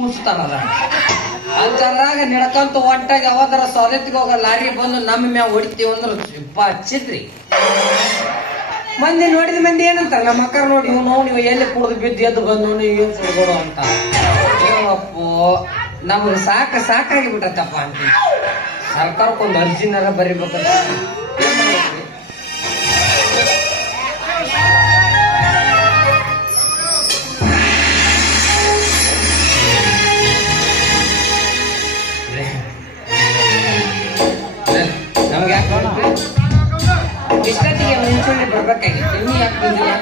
ಮುಚ್ತಾರಲ್ಲ ಅಂತಂದ್ರಾಗ ನಡ್ಕಂತ ಹೊಂಟಾಗ ಯಾವ್ದಾರ ಸೌದತ್ತಿಗೆ ಹೋಗ ಲಾರಿ ಬಂದು ನಮ್ಮ ಮ್ಯಾಗ ಹೊಡಿತೀವಿ ಅಂದ್ರೆ ಹಚ್ಚಿದ್ರಿ ಮಂದಿ ನೋಡಿದ ಮಂದಿ ಏನಂತಾರ ನಮ್ಮ ಅಕ್ಕ ನೋಡಿ ನೀವು ಎಲ್ಲಿ ಕುಡಿದು ಬಿದ್ದು ಎದ್ದು ಬಂದು ಏನ್ ಸುಡ್ಕೊಡು ಅಂತ ಅಪ್ಪೋ ನಮ್ಗೆ ಸಾಕಾಗಿ ಬಿಟ್ಟತ್ತಪ್ಪ ಅಂತ ಸರ್ಕಾರಕ್ಕೊಂದು ಅರ್ಜಿನಾರ ಬರಿಬೇಕಂತ ನಮ್ಗೆ ಯಾಕೆ ಇಷ್ಟೊತ್ತಿಗೆ ಮುಂಚೂಣಿ ಬರ್ಬೇಕಾಗಿತ್ತು ಇನ್ನು ಯಾಕೆ ಬಂದಿಲ್ಲ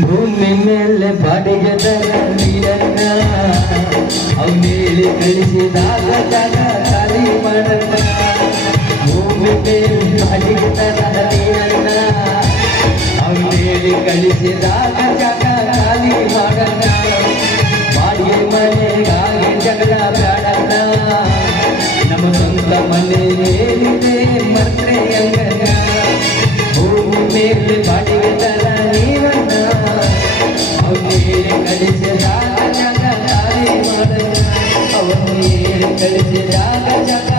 ಭೂಮಿ ಮೇಲೆ ಬಾಡಿಗೆ ದರ ನೀರನ್ನ ಅವನೇಳಿ ಕಳಿಸಿದಾಗ ಜಾಗ ಖಾಲಿ ಮಾಡನ್ನ ಭೂಮಿ ಮೇಲೆ ಬಾಡಿಗೆ ದರ ನೀರನ್ನ ಅವನೇಳಿ ಕಳಿಸಿದಾಗ ಜಾಗ ಖಾಲಿ ಮಾಡನ್ನ ಬಾಡಿಗೆ ಮನೆಗಾಗಿ ಜಗಳ ಬೇಡನ್ನ ನಮ್ಮ ಸ್ವಂತ ಮನೆ ಏನಿದೆ ಮರ್ತ್ರೆ ಅಂಗನ ಭೂಮಿ ಮೇಲೆ ಬಾಡಿಗೆ ದರ ನೀರನ್ನ ಅವನೇಳಿ ಕಳಿಸಿದಾಗ ಜಾಗ ಖಾಲಿ ಮಾಡನ್ನ ಅವನೇಳಿ ಕಳಿಸಿದಾಗ ಜಾಗ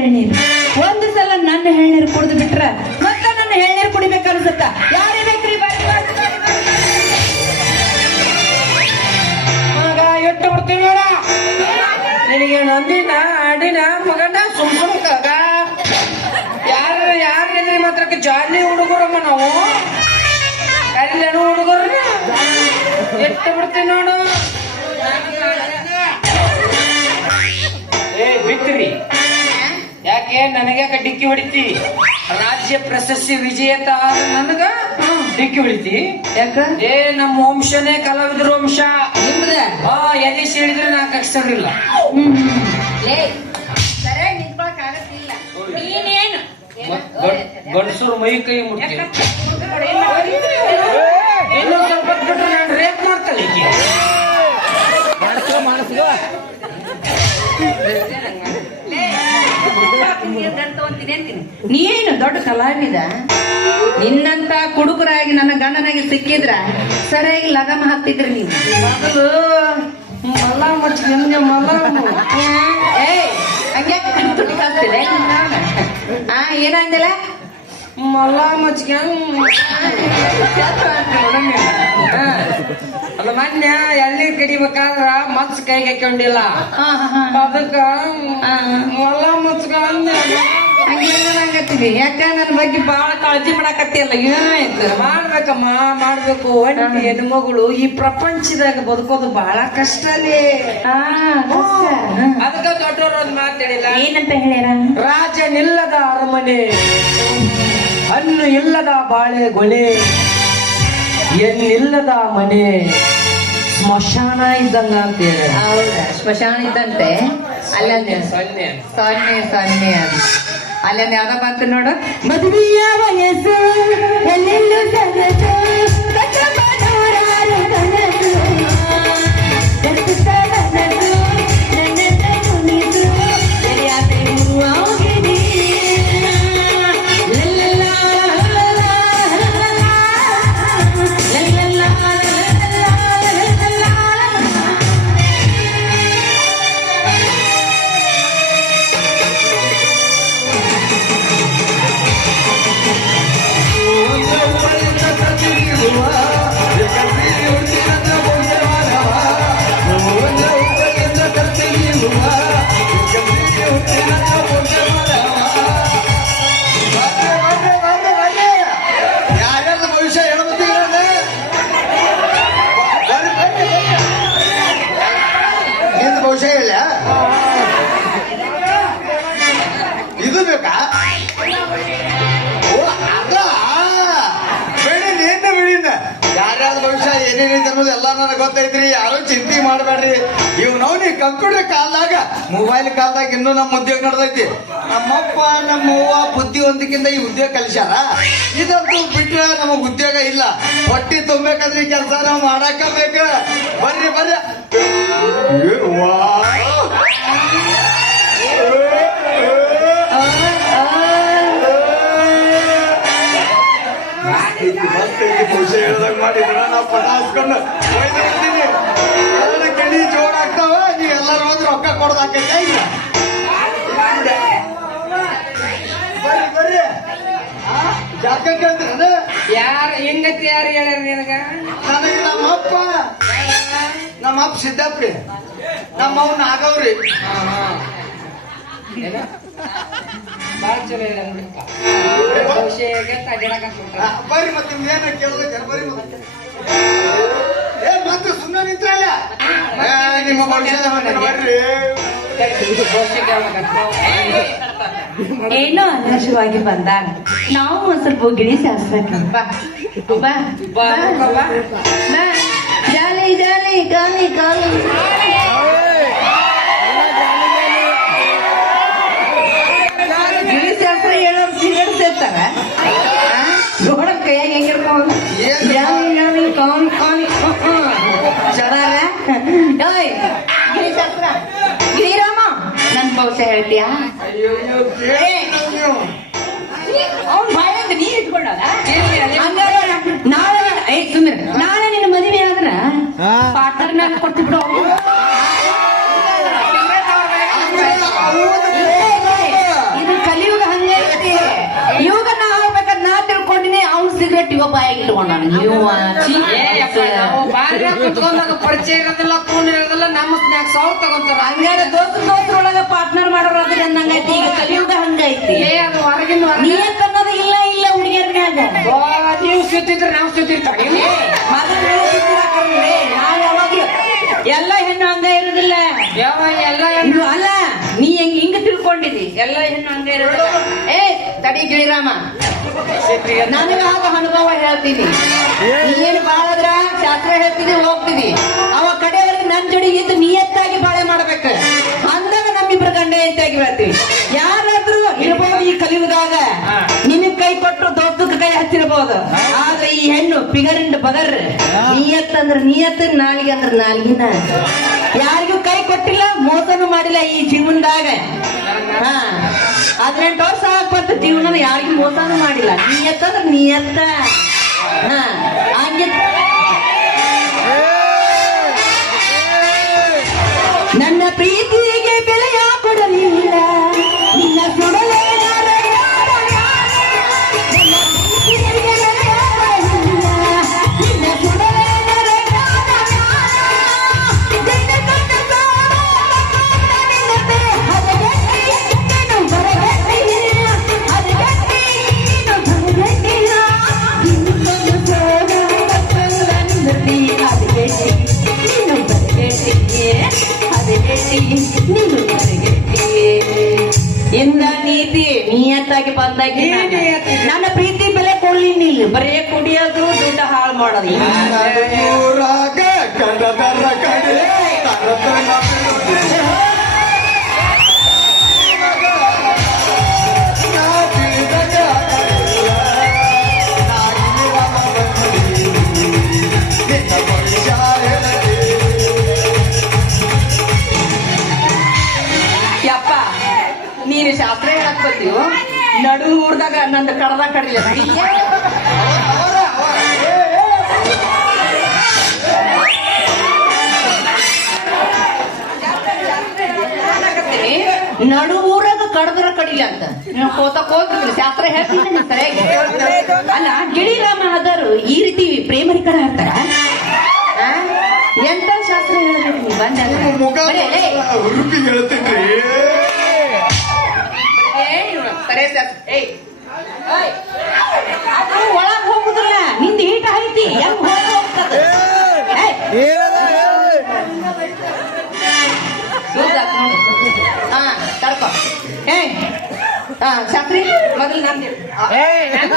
ಎಳ್ನೀರು ಒಂದು ಸಲ ನನ್ನ ಎಳ್ನೀರು ಕುಡಿದು ಬಿಟ್ರ ಮತ್ತೆ ನನ್ನ ಎಳ್ನೀರು ಕುಡಿಬೇಕು ಅನ್ಸುತ್ತ ಯಾರೇ ಬೇಕ್ರಿ ಮಗ ಎಟ್ಟು ಬಿಡ್ತೀನಿ ನೋಡ ನಿನಗೆ ನಂದಿನ ಅಡಿನ ಮಗನ ಸುಮ್ಕಾಗ ಯಾರು ಮಾತ್ರಕ್ಕೆ ಜಾಲಿ ಹುಡುಗರಮ್ಮ ನಾವು ಕಲ್ಲೇನು ಹುಡುಗರು ಎಟ್ಟು ಬಿಡ್ತೀನಿ ನೋಡು ಏ ಬಿತ್ರಿ ಯಾಕೆ ನನಗ್ಯಾಕ ಡಿಕ್ಕಿ ಹೊಡಿತಿ ರಾಜ್ಯ ಪ್ರಶಸ್ತಿ ವಿಜೇತ ನನಗ ಡಿಕ್ಕಿ ಹೊಡಿತಿ ಯಾಕ ಏ ನಮ್ಮ ವಂಶನೇ ಕಲಾವಿದ್ರ ವಂಶ ಎದೆ ಹೇಳಿದ್ರೆ ನಾಲ್ಕು ಅಕ್ಷರಿಲ್ಲ ಗಂಡಸರು ಮೈ ಕೈ ಮುಟ್ಟಿ ಇನ್ನೊಂದು ಸ್ವಲ್ಪ ಬಿಟ್ರೆ ನಾನು ರೇಪ್ ಮಾಡ್ತಾಳೆ ನೀನು ದೊಡ್ಡ ಕಲಾವಿದ ನಿನ್ನಂತ ಕುಡುಕರಾಗಿ ನನ್ನ ಗಂಡನಾಗಿ ಸಿಕ್ಕಿದ್ರ ಸರಿಯಾಗಿ ಲಗಮ ಹಾಕ್ತಿದ್ರಿ ನೀವು ಮೊದಲು ಮಲ್ಲ ಮಚ್ಚ ಹಂಗೆ ತುಟಿ ಹಾಕ್ತಿದೆ ಏನಂದಿಲ್ಲ ಮಲ್ಲ ಮಚ್ಚಿಗೆ ಅದು ಮೊನ್ನೆ ಎಳ್ಳಿ ಕಡಿಬೇಕಾದ್ರ ಮಚ್ಚ ಕೈಗೆ ಹಾಕೊಂಡಿಲ್ಲ ಅದಕ್ಕ ಮಲ್ಲ ಮಚ್ಚಿಗೆ ಹಂಗತ್ತೀವಿ ಯಾಕ ನನ್ನ ಬಗ್ಗೆ ಬಹಳ ಕಾಳಜಿ ಮಾಡಕತ್ತಿಯಲ್ಲ ಏನಾಯ್ತು ಮಾಡ್ಬೇಕಮ್ಮ ಮಾಡ್ಬೇಕು ಒಂಟಿ ಹೆಣ್ಮಗಳು ಈ ಪ್ರಪಂಚದಾಗ ಬದುಕೋದು ಬಹಳ ಕಷ್ಟಲೇ ಅದಕ್ಕ ದೊಡ್ಡವರು ಒಂದು ಮಾತಾಡಿಲ್ಲ ಏನಂತ ಹೇಳ್ಯಾರ ರಾಜನಿಲ್ಲದ ಅರಮನೆ ಹಣ್ಣು ಇಲ್ಲದ ಬಾಳೆಗೊನೆ ಎನ್ನಿಲ್ಲದ ಮನೆ ಸ್ಮಶಾನ ಇದ್ದಂಗ ಅಂತ ಹೇಳಿ ಹೌದಾ ಸ್ಮಶಾನ ಇದ್ದಂತೆ ಅಲ್ಲೇ ಸೊನ್ನೆ ಸೊನ್ನೆ ಅದು ಅಲ್ಲೊಂದು ಯಾವ್ದ ಬಂತು ನೋಡು ಮದುವೆಯ ವಯಸ್ಸು ಎಲ್ಲೆಲ್ಲೂ ಸಗಸು ಹೇಳ ಇದು ಬೇಕಾ ಓ ಅದ ಬೆಳಿನ್ ಏನ ಬೆಳಿನ್ ಯಾರ್ಯಾರ ಭವಿಷ್ಯ ಏನೇನೈತೆ ಅನ್ನೋದು ಎಲ್ಲ ನನಗೆ ಗೊತ್ತೈತ್ರಿ. ಯಾರು ಚಿಂತೆ ಮಾಡಬೇಡ್ರಿ. ಇವ್ ನಾವು ನೀ ಕಂಪ್ಯೂಟರ್ ಕಾಲದಾಗ ಮೊಬೈಲ್ ಕಾಲದಾಗ ಇನ್ನೂ ನಮ್ಮ ಉದ್ಯೋಗ ನಡೆದೈತಿ. ನಮ್ಮಪ್ಪ ನಮ್ಮವ್ವ ಬುದ್ಧಿವಂತಿಕಿಂದ ಈ ಉದ್ಯೋಗ ಕಲಿಸ್ಯಾರ. ಇದಂತೂ ಬಿಟ್ರೆ ನಮಗ್ ಉದ್ಯೋಗ ಇಲ್ಲ. ಹೊಟ್ಟಿ ತುಂಬಬೇಕಾದ್ರೆ ಕೆಲಸ ನಾವು ಮಾಡಾಕ ಬೇಕು. ಬರ್ರಿ ಬರ್ರಿ. ಮಸ್ತ್ ಐತಿ ಖುಷಿ ಹೇಳ್ದಾಗ ಮಾಡಿದ್ರ ನಾವು ಪಟ ಹಾಸ್ಕೊಂಡು ಎಲ್ಲ ಕಡಿ ಜೋಡ್ ಆಗ್ತಾವ. ನೀವ್ ಎಲ್ಲರೂ ಹೋದ್ರೆ ರೊಕ್ಕ ಕೊಡೋದಾಕೈತೆ ಈಗ. ಬರ್ರಿ ಬರ್ರಿ ಜಾಕ ಕೇಳ್ತೀರ ಯಾರು ಹೆಂಗತಿ ಯಾರು ಹೇಳ್ಯಾರ ನಿನಗ? ನನಗೆ ನಮ್ಮಪ್ಪ ಸಿದ್ದಪ್ರಿ, ನಮ್ಮವ್ ನಾಗವ್ರಿ. ಬಾಳ ಚಲೋ ಇದೆ ಬರ್ರಿ ಮತ್ತೆ ನಿಮ್ದೇನ ಕೇಳ್ಬೇಕು ಬರ್ರಿ ಮತ್ತೆ. ಏ ಮತ್ತೆ ಸುಮ್ಮನೆ ನಿಂತ್ರಲ್ಲ ನಿಮ್ಮ ಬರ್ರಿ. ಏನೋ ಆದರ್ಶವಾಗಿ ಬಂದಾಗ ನಾವು ಒಂದ್ ಸ್ವಲ್ಪ ಗಿಳಿ ಶಾಸ್ತ್ರಕ್ಕೆ ಜಾಲಿ ಜಾಲಿ ಕಾಲಿ ಕಾಲಿ ಗಿಳಿ ಶಾಸ್ತ್ರ ಹೇಳೋರು ಸಿಗರೇಟ್ ಸೇರ್ತಾರ. ನೋಡ ಕೈಯಾಗ ಹೆಂಗಿರ್ತಾವ ಜಾಲಿ ಕಾಲಿ ಕಾಲಿ ಚದಾರ ಗಿಳಿ ಶಾಸ್ತ್ರ ಗಿರಿರಾಮ ನನ್ ಭವಿಷ್ಯ ಹೇಳ್ತೀಯಾ? ಅವ್ನ್ ಬಾಯಂತ ನೀರ್ ಇಟ್ಕೊಂಡಲ್ಲ ನಾಳೆ ಸುಮ್ಮನೆ ನಾಳೆ ನಿನ್ನ ಮದುವೆ ಆದ್ರ ಪಾರ್ಟ್ನರ್ನಾಗ ಕೊಟ್ಟು ಬಿಡು. ಇದು ಕಲಿಯುಗ ಹಂಗೆ ಐತಿ. ಇವಾಗ ನಾ ಹೋಗ್ಬೇಕಾದ್ರೆ ನಾ ತಿಳ್ಕೊಂಡಿನಿ. ಅವ್ನು ಸಿಗರೇಟ್ ಇವ ಬಾಯಾಗಿ ಇಟ್ಕೊಂಡ ನೀವು ಕುತ್ಕೊಂಡಾಗ ಪರಿಚಯ ಇರೋದಿಲ್ಲ, ಕೂನ್ ಇರೋದಿಲ್ಲ. ನಮ್ಮ ಸ್ನ್ಯಾಕ್ಸ್ ಅವ್ರು ತಗೊಂತಾರ. ಹಂಗಾರೆ ದೋಸ್ತ್ರೊಳಗ ಪಾರ್ಟ್ನರ್ ಮಾಡೋರು ಅದ್ರ ಹಂಗೈತಿ. ಈಗ ಕಲಿಯುಗ ಹಂಗೈತಿ. ಅದು ಹೊರಗಿನ ನೀಯತ್ ಅನ್ನೋದು ಇಲ್ಲ ಇಲ್ಲ ಹುಡುಗಿಯರ ಮ್ಯಾಗ. ನೀವು ಸುತ್ತಿದ್ರೆ ನಾವು ಸುತ್ತಿರ್ತಾವೆ. ನಾವ್ ಯಾವಾಗ್ಲೂ ಎಲ್ಲ ಹೆಣ್ಣು ಹಂಗ ಇರುದಿಲ್ಲ. ಎಲ್ಲ ಹೆಣ್ಣು ಅಲ್ಲ, ನೀ ಹಿಂಗ ತಿಳ್ಕೊಂಡಿದಿ ಎಲ್ಲ ಹೆಣ್ಣು ಹಂಗ ಇರೋದಿಲ್ಲ. ಏ ತಡಿ ಗಿಳಿರಾಮ, ನನಗ ಆಗ ಅನುಭವ ಹೇಳ್ತೀನಿ. ನೀನು ಬಾಳದ್ರ ಶಾಸ್ತ್ರ ಹೇಳ್ತಿದಿ ಹೋಗ್ತಿದಿ. ಅವ ಕಡೆಯವರೆಗೆ ನನ್ ಜೋಡಿ ಇದ್ದು ನಿಯತ್ತಾಗಿ ಬಾಳೆ ಮಾಡ್ಬೇಕು. ಅಂದಾಗ ನಮ್ಮಿಬ್ರು ಗಂಡ ಎಂತಾಗಿ ಹೇಳ್ತೀವಿ. ಯಾರಾದ್ರೂ ಇರ್ಬೋದು ಈ ಕಲಿಯುಗದಾಗ. ನಿನಗ್ ಕೈ ಕೊಟ್ಟು ದೊಡ್ಡಕ್ಕೆ ಕೈ ಹಚ್ಚಿರ್ಬೋದು. ಆದ್ರೆ ಈ ಹೆಣ್ಣು ಪಿಗರಿಂದ ಬಗರ್ ನಿಯತ್ ಅಂದ್ರ ನಿಯತ್, ನಾಲಿಗೆ ಅಂದ್ರ ನಾಲಿಗಿನ. ಯಾರಿಗೂ ಕೈ ಕೊಟ್ಟಿಲ್ಲ, ಮೋಸನು ಮಾಡಿಲ್ಲ ಈ ಜೀವನದಾಗ. 18 ವರ್ಷ ಆಗ್ಬಂತ ಜೀವನ ಯಾರಿಗೂ ಮೋಸನು ಮಾಡಿಲ್ಲ. ನಿಯತ್ ಅಂದ್ರ ನಿಯತ್ತ. ಹಂಗೆ ನನ್ನ ಪ್ರೀತಿಗೆ ಬೆಲೆಯ ಕೊಡಲಿಲ್ಲ, ನಿನ್ನ ಸುಡಲೇ ಇಂದ ನೀತಿ ನಿಯತ್ತಾಗಿ ಬಂದಾಗಿ ನನ್ನ ಪ್ರೀತಿ ಬೆಲೆ ಕೊಡ್ಲಿಲ್ಲ. ಬರೇ ಕುಡಿಯೋದು, ದುಡ್ಡು ಹಾಳು ಮಾಡೋದು. ಯಪ್ಪ ನೀನು ಶಾಸ್ತ್ರ ಹೇಳಕ್ ಬರ್ತೀವ ನಡು ಊರ್ದಾಗ ನಂದು ಕಡದ ಕಡಿಲ್ಲ. ನಡು ಊರಾಗ ಕಡದ್ರ ಕಡಿಲ್ಲ ಅಂತ ನೀವು ಕೋತಿದ್ರಿ. ಶಾಸ್ತ್ರ ಹೇಳ್ತೀನಿ ಸರಿಯಾಗಿ. ಅಲ್ಲ ಗಿಳಿರಾಮ ಆದರು ಈ ರೀತಿ ಪ್ರೇಮರಿ ಕಡೆ ಹಾಡ್ತಾರ. ಎಂತ ಶಾಸ್ತ್ರ ಹೇಳ್ಬೇಕು ನೀವು ಬಂದ ಒಳಗ್ ಹೋಗುದಿಲ್ಲ. ನಿಂದ ಈಟ ಐತಿ ಹೆಂಗ್ ಹೋಗ್ತದ ಶಾಸ್ತ್ರಿ ಮೊದಲು ನಂದು ಹೇಳು.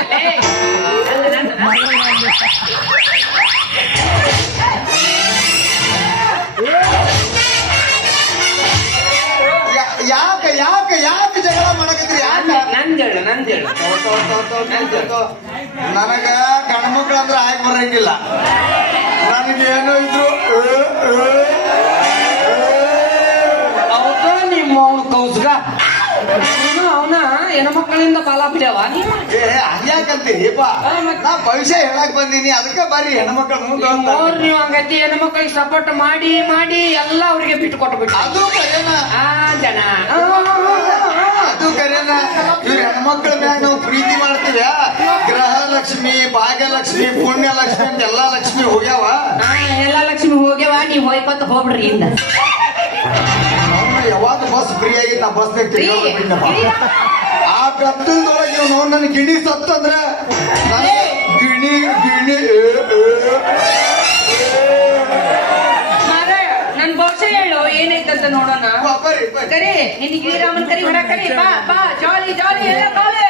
ಯಾಕೆ ಯಾಕೆ ಯಾಕೆ ಜಗಳ ಮಾಡಕತ್ರಿ ಯಾಕೆ ನಂದೇಳು ನನಗ ಗಂಡ್ಮಕ್ಳು ಅಂದ್ರೆ ಆಗಿ ಬರಂಗಿಲ್ಲ ನನಗೇನೋ ಇದ್ರು ಅವತ್ತ ನಿಮ್ಮ ಅವನು ಕೌಸ್ಗ ಅವನ ಹೆಣ್ಮಕ್ಕಳಿಂದ ಬಾಲ ಬಿಡ್ಯಾವ ನೀವು ಹಂಗ್ಯಾಕಂತೀರಿಪ್ಪ ನಾ ಭವಿಷ್ಯ ಹೇಳಕ್ ಬಂದೀನಿ ಅದಕ್ಕೆ ಬರ್ರಿ ಹೆಣ್ಮಕ್ಳು ಮುಂದೆ ಅವ್ರು ನೀವು ಹಂಗತಿ ಹೆಣ್ಮಕ್ಳಿಗೆ ಸಪೋರ್ಟ್ ಮಾಡಿ ಮಾಡಿ ಎಲ್ಲ ಅವ್ರಿಗೆ ಬಿಟ್ಟು ಕೊಟ್ಬಿಟ್ಟು ಅದು ಕರೆನ ಜನ ಅದು ಕರೆನ ಇವ್ರ ಹೆಣ್ಮಕ್ಳ ಮ್ಯಾಗ ನಾವು ಪ್ರೀತಿ ಮಾಡ್ತೀವಿ ಗೃಹಲಕ್ಷ್ಮಿ ಭಾಗ್ಯಲಕ್ಷ್ಮಿ ಪುಣ್ಯಲಕ್ಷ್ಮಿ ಅಂತ ಎಲ್ಲಾ ಲಕ್ಷ್ಮಿ ಹೋಗ್ಯಾವ ಎಲ್ಲ ಲಕ್ಷ್ಮಿ ಹೋಗ್ಯವ ನೀವ್ ಹೋಯ್ಕೊತ ಹೋಗ್ಬಿಡ್ರಿ ಇಂದ ಯಾವಾಗ ಬಸ್ ಫ್ರೀ ಆಗಿ ನಾ ಬಸ್ ಆ ಕತ್ತಲದೊಳಗೆ ಇವ್ ನೋಡ್ ನನ್ ಗಿಣಿ ಸತ್ತಂದ್ರ ಗಿಣಿ ಗಿಣಿ ನನ್ ಭವಿಷ್ಯ ಹೇಳು ಏನೈತಂತ ನೋಡೋಣ ಕರಿ ನಿನ್ ಗಿರಿರಾಮನ್ ಕರಿ ಹೊರ ಕರಿ ಬಾ ಬಾ ಜಾಲಿ ಜಾಲಿ ಎಲ್ಲ ಕಾಲೆ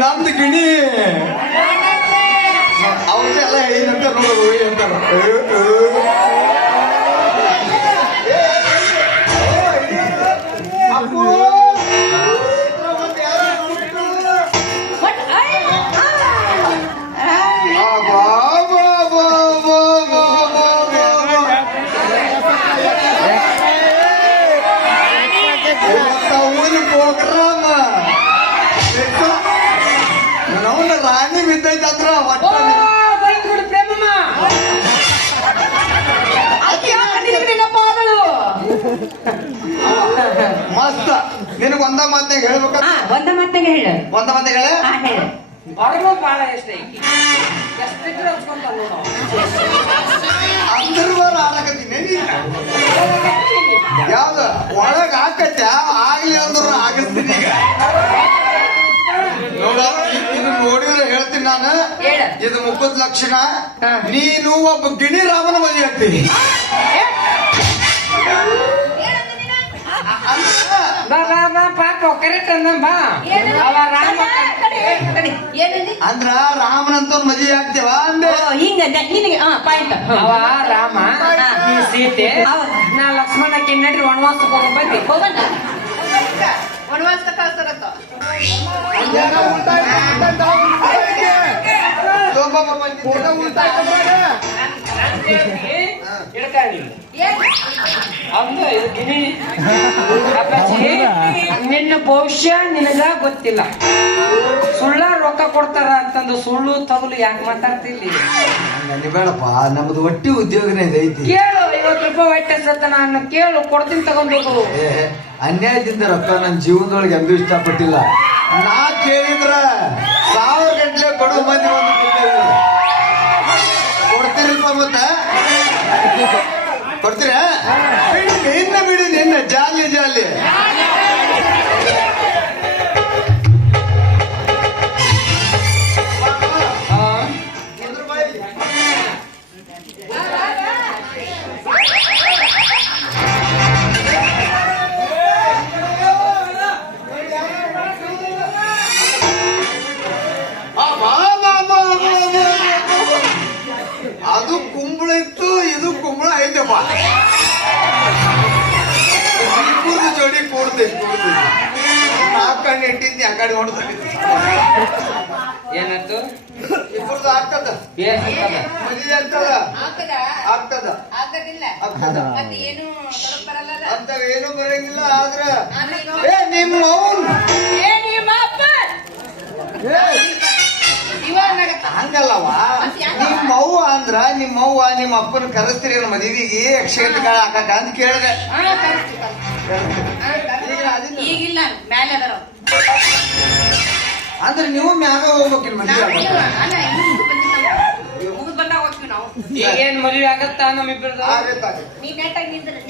ನಮ್ದು ಗಿಣಿ ಅವ್ರದ್ದೆಲ್ಲ ಹೇಳಿದಂತ ನೋಡು ಅಂತಾರ ರಾಣಿ ಬಿದ್ದೈತೆ ಅಂದ್ರ ಮಸ್ತ್ ನಿನಗ್ ಒಂದ ಮಾತ್ನಾಗ ಹೇಳ್ಬೇಕ ಒಂದ ಮಾತಾಗ ಹೇಳು ಒಂದ ಮಾತಾಗ ಹೇಳ ಹೇಳು ಹೊರಗೂ ಬಾಳ ಎಷ್ಟೇ ಅಂದರ್ವಾರ ಆಡಕತ್ತೀನಿ ಯಾವ್ದು ಒಳಗ ಹಾಕತ್ತ ಆಗ್ಲಿ ಅಂದ್ರು ಆಗಿಸ್ತೀನಿ ಈಗ ನೋಡ ಇದು ನೋಡಿದ್ರೆ ಹೇಳ್ತೀನಿ ನಾನು ಇದು ಮುಖದ ಲಕ್ಷಣ ನೀನು ಒಬ್ಬ ಗಿಣಿ ರಾಮನ ಮದುವೆ ಆಗ್ತೀನಿ ಪಾಪ ಕರೆಕ್ಟ್ ಅಂದ ಬಾ ಅವ ರಾಮ ಅಂದ್ರ ರಾಮನಂತ ಮದುವೆ ಆಗ್ತೇವ ಅಂದೆ ಹಿಂಗ ನಿನಗೆ ಪಾಯಿಂಟ್ ಅವ ರಾಮ ನೀ ಸೀತೆ ನಾ ಲಕ್ಷ್ಮಣಕ್ಕೆ ನಡ್ರಿ ವನವಾಸಕ್ಕೆ ಹೋಗ ಬಂದಿ ಹೋಗೋಣ ವನವಾಸಕ್ಕೆ ಕಳ್ಸ್ತಾರತ್ತ ನಿನ್ನ ಭವಿಷ್ಯ ನಿನಗ ಗೊತ್ತಿಲ್ಲ ಸುಳ್ಳ ರೊಕ್ಕ ಕೊಡ್ತಾರ ಅಂತಂದು ಸುಳ್ಳು ತಗುಲು ಯಾಕೆ ಮಾತಾಡ್ತಿಲ್ಲಿ ಬೇಡಪ್ಪ ನಮ್ದು ಒಟ್ಟಿ ಉದ್ಯೋಗನೇ ಐತಿ ಕೇಳು 50 ರೂಪಾಯಿ ಹೊಟ್ಟೆ ಸತ್ತ ನಾನು ಕೇಳು ಕೊಡ್ತೀನಿ ತಗೊಂಡೋಗು ಅನ್ಯಾಯದಿಂದ ರೊಕ್ಕ ನನ್ನ ಜೀವನದೊಳಗೆ ಎಂದೂ ಇಷ್ಟಪಟ್ಟಿಲ್ಲ ನಾ ಕೇಳಿದ್ರ 1000 ಗಂಟಲೆ ಕೊಡೋ ಮಂದಿ ಕೊಡ್ತೀರಿಲ್ಪ ಮತ್ತ ಕೊಡ್ತೀರ ಬಿಡಿ ನಿನ್ನ ಜಾಲಿ ಜಾಲಿ ಅದು ಕುಂಬಳ ಇತ್ತು ಇದು ಕುಂಬಳ ಐತಪ್ಪ ಇಬ್ಬರು ಜೋಡಿ ಕೂಡ್ತೈತಿ ಆ ಕಣ್ಣು ಇಟ್ಟಿದ್ನಿ ಆ ಕಡೆ ಹೊಡೆದ ಏನಾಯ್ತು ಇಬ್ಬರದು ಆಗ್ತದ ಮದುವೆ ಆಗ್ತದ ಅಂತ ಏನು ಬರಂಗಿಲ್ಲ ಆದ್ರ ನಿಮ್ಮ ಹಂಗಲ್ಲವ ನಿಮ್ಮವ್ವ ಅಂದ್ರ ನಿಮ್ಮವ್ವ ನಿಮ್ಮ ಅಪ್ಪನ ಕರೆಸ್ತೀರಿ ಮದುವೆಗೆ ಯಕ್ಷಗಾನ ಕಾಳ ಹಾಕಕ ಅಂತ ಕೇಳಿದೆ ಈಗಿಲ್ಲ ಮೇಲೆ ಅಂದ್ರೆ ನೀವು ಮ್ಯಾಗ ಹೋಗ್ಬೇಕಿಲ್ಲ ಮದುವೆ ಬಂದಾಗ ಹೋಗ್ತೀವಿ ನಾವು ಈಗೇನ್ ಮದುವೆ ಆಗತ್ತಾ ನಮ್ಮಿಬ್ಬರದು ನೀ ನೆಟ್ಟಾಗಿ ನಿಂದ್ರೆ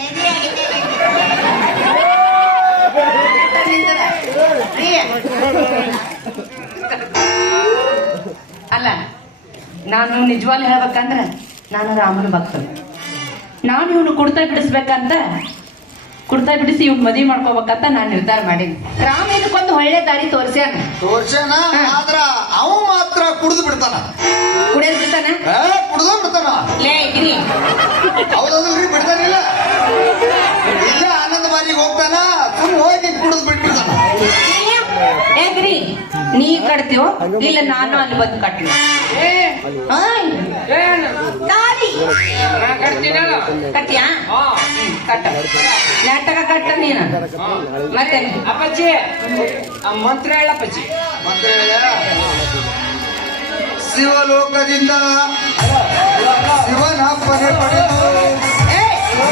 ನಾನು ನಿಜವಾಗ್ಲೂ ಹೇಳ್ಬೇಕಂದ್ರೆ ನಾನು ರಾಮನ ಭಕ್ತನು. ನಾನು ಇವನು ಕುಡ್ತಾ ಬಿಡಿಸಿ ಇವ್ನ ಮದುವೆ ಮಾಡ್ಕೋಬೇಕಂತ ನಾನು ನಿರ್ಧಾರ ಮಾಡೀನಿ. ರಾಮ ಇದಕ್ಕೊಂದು ಒಳ್ಳೆ ದಾರಿ ತೋರ್ಸ್ಯಾನ. ಆದ್ರ ಅವ ಮಾತ್ರ ಕುಡಿದು ಬಿಡ್ತಾನ. ಕುಡಿಯೋದ್ ಬಿಡ್ತಾನ? ಕುಡಿದು ಬಿಡ್ತಾನ. ಲೇ ಗಿರಿ, ಹೌದಲ್ರಿ? ಬಿಡ್ತಾನಿಲ್ಲ ಇಲ್ಲ ಆನಂದ ಬಾರಿಗೆ ಹೋಗ್ತಾನ, ಸುಮ್ ಹೋಗಿ ಕುಡಿದು ಬಿಟ್ಬಿಡ್ತಾನ. ಏ ಗಿರಿ, ನೀ ಕಟ್ತೀವೋ ಇಲ್ಲ ನಾನು ಅಲ್ಲಿ ಬಂದು ಕಟ್ಲಿ? ಕಟ್ಟಿಯಾ? ಕಟ್ಟ ನಾಟಕ ಕಟ್ಟ ನೀನು. ಮತ್ತೆ ಅಪ್ಪಾಜಿ ಆ ಮಂತ್ರ ಹೇಳಪ್ಪಾಜಿ. ಮಂತ್ರ ಶಿವಲೋಕದಿಂದ ಶಿವನ ಪದೆ ಪಡೆದು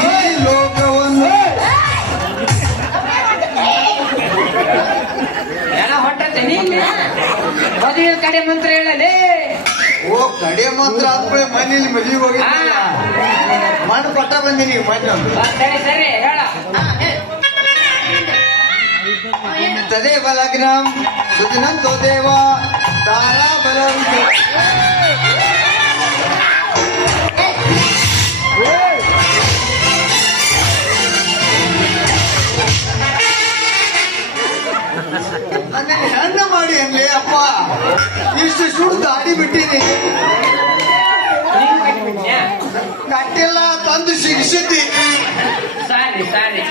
ಈ ಲೋಕವನ್ನು ಎಲ್ಲ ಹೊಟ್ಟೆ ಮದುವೆ ಕಡೆ ಮಂತ್ರ ಹೇಳಲೇ. ಓ ಕಡೆ ಮಾತ್ರ ಆದ್ಮೇಲೆ ಮನೇಲಿ ಮದುವೆಗೆ ಹೋಗಿ ಮಣ್ಣು ಕೊಟ್ಟ ಬಂದೀನಿ ಮಣ್ಣು. ಸರಿ ಸರಿ ಹೇಳ. ತದೇವ ಲಗ್ನಂ ಸುದಿನಂತೋ ದೇವ ತಾರಾಬಲಂ. ಹೆಣ್ಣ ಮಾಡಿ ಅನ್ಲಿ ಅಪ್ಪ, ಇಷ್ಟು ಸುಡು ದಾಡಿ ಬಿಟ್ಟಿನಿ. ಕಟ್ಟಿಲ್ಲ ತಂದು ಶಿಕ್ಷಿಸಿ. ಸಾರಿ ಸಾರಿ,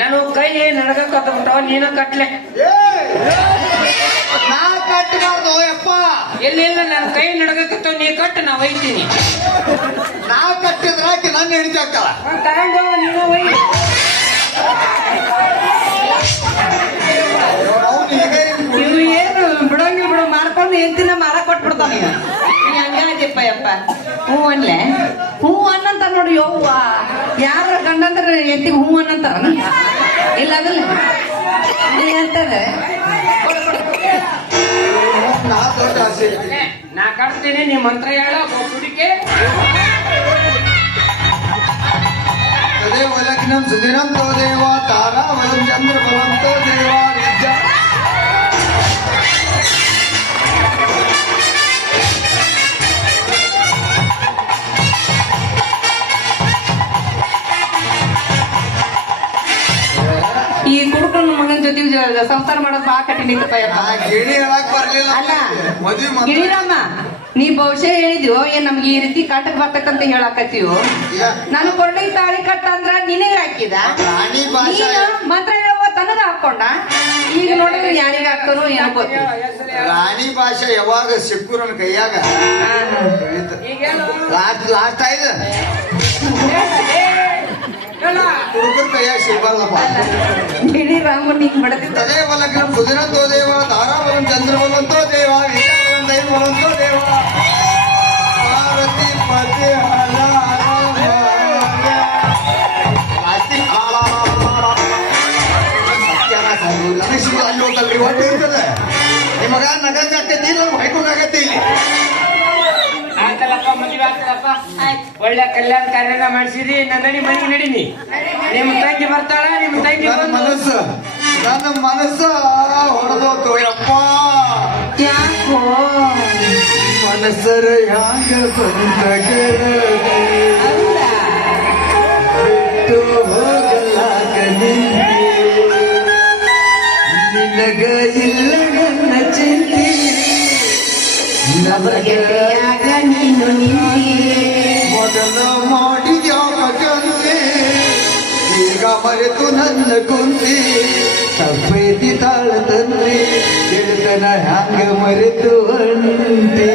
ನಾನು ಕೈ ನಡ್ಕತ್ತಬಿಟ್ಟವ, ನೀನ ಕಟ್ಲೆ. ನಾ ಕಟ್ಟಬಾರ್ದು ಯಪ್ಪ. ಎಲ್ಲಿಲ್ಲ ನನ್ನ ಕೈ ನಡ್ಕತ್ತವ, ನೀ ಕಟ್ಟು, ನಾ ಒಯ್ತೀನಿ. ನಾ ಕಟ್ಟಿದ್ರಾಕಿ ನನ್ನ ಹಿಡಿತ ಹಾಕಲ್ಲ. ತಗೊಂಡು ನೀನು ಒಯ್. ಇವ್ರು ಏನು ಬಿಡಂಗಿಲ್ಲ ಬಿಡು, ಮಾಡ್ಕೊಂಡು ಎಂತಿನ ಮಾರ ಕೊಟ್ಬಿಡ್ತಾನ. ನೀ ಹಂಗಾದಿಪ್ಪ ಯಪ್ಪ. ಹ್ಞೂ ಅನ್ಲೆ, ಹ್ಞೂ ಅನ್ನಂತ ನೋಡಿ. ಯವ್ವ ಯಾರ ಗಂಡಂದ್ರ ಎತ್ತಿಗೆ ಹ್ಞೂ ಅನ್ನಂತಾರ ಇಲ್ಲ ಅದಲ್ಲ ಅಂತಾರೆ. ನಾ ದೊಡ್ಡ ಆಸೆ. ನಾ ಕಟ್ತೀನಿ, ನೀ ಮಂತ್ರ ಹೇಳ ಕುಡಿಕೆ. ತದೇವ ಲಗ್ನಂ ಸುದಿನಂತೋ ದೇವ ತಾರಾಬಲಂ ಚಂದ್ರಬಲಂತೋ ದೇವ ವಿದ್ಯಾ. ಈ ಕುಡುಕನ ಮಗನ ಜೊತೆ ಸಂಸಾರ ಮಾಡೋದು ಬಾ ಕಠಿಣ ಇತ್ತಪ್ಪ ಯಪ್ಪ. ಗಿಣಿ ಹೇಳಕ್ ಬರ್ಲಿಲ್ಲ. ಅಲ್ಲ ಮದ್ವಿ ಮಾತ್ರ ಗಿರಿರಾಮ, ನೀ ಭವಿಷ್ಯ ಹೇಳಿದ್ಯೋ ಏನ್ ನಮ್ಗೆ ಈ ರೀತಿ ಕಾಟಕ್ ಬರ್ತಕ್ಕಂತ ಹೇಳಾಕತ್ತೀವೋ. ನಾನು ಕೊರಳಿ ತಾಳಿ ಕಟ್ಟ ಅಂದ್ರ ನಿನಗ ಹಾಕಿದ, ರಾಣಿ ಭಾಷಾ ಮಾತ್ರ ಹೇಳುವ ತನಗ ಹಾಕೊಂಡ. ಈಗ ನೋಡಿದ್ರೆ ಯಾರಿಗ ಹಾಕ್ತಾರೋ ಏನೋ ಗೊತ್ತು. ರಾಣಿ ಭಾಷೆ ಯಾವಾಗ ಸಿಕ್ಕು ನನ್ನ ಕೈಯಾಗ ಲಾಸ್ಟ್ ಆಯ್ತು. ಹುಡುಗರ ಕೈಯಾಗ ಸಿಗ್ಬಾರ್ದಪ್ಪ. ಗಿರಿರಾಮ ನೀಗ್ ಬಡದಿದ್ದ ತದೇವ ಲಗ್ನಂ ಸುದಿನಂತೋ ದೇವ ತಾರಾಬಲಂ ಚಂದ್ರಬಲಂತೋ ದೇವ ವಿದ್ಯಾಬಲಂ ದೈವಬಲಂತೋ ದೇವ ಪಾರ್ವತಿ ಪತಿ ನನಗೆ ಸಿಗೋದು ಅಲ್ಲಿ ಹೋಗಲ್ರಿ. ಒಟ್ಟು ಇರ್ತದೆ ನಿಮಗ ನಗಂಗ ಆಗ್ತೈತಿ, ನಾನು ಹೊಯ್ಕೊಂಡು ಆಗತ್ತೆ ಇಲ್ಲಿ. ಆಯ್ತಲ್ಲಪ್ಪ, ಮದುವೆ ಆಗ್ತದಪ್ಪ. ಒಳ್ಳೆ ಕಲ್ಯಾಣ ಕಾರ್ಯನ ಮಾಡಿಸಿರಿ. ನಡಿ ಮನೆಗೆ ನಡೀನಿ. ನಿಮ್ ತಂಗಿ ಬರ್ತಾಳ, ನಿಮ್ ತಂಗಿ ನನ್ನ ಮನಸ್ಸು ಹೊಡೆದೋತು ಯಪ್ಪ. ಯಾಕೋ ಮನಸ್ಸರ ಹ್ಯಾಂಗ ಬಂದ ಬಿಟ್ಟು ಹೋಗಲಾಗ ನಿನಗ ಇಲ್ಲ ನನ್ನ ಚಿಂತೆ. ನವಗೆರೆಯಾಗ ನೀನು ಮೊದಲ ಮಾಡಿದ್ಯಾವ ಕಂತೆ, ಈಗ ಮರೆತು ನನ್ನ ಕುಂತಿ. ತಪ್ಪೈತಿ ತಾಳ ತಂದೆ ಗೆಳೆತನ ಹ್ಯಾಂಗ ಮರೆತು ಅಂತೆ.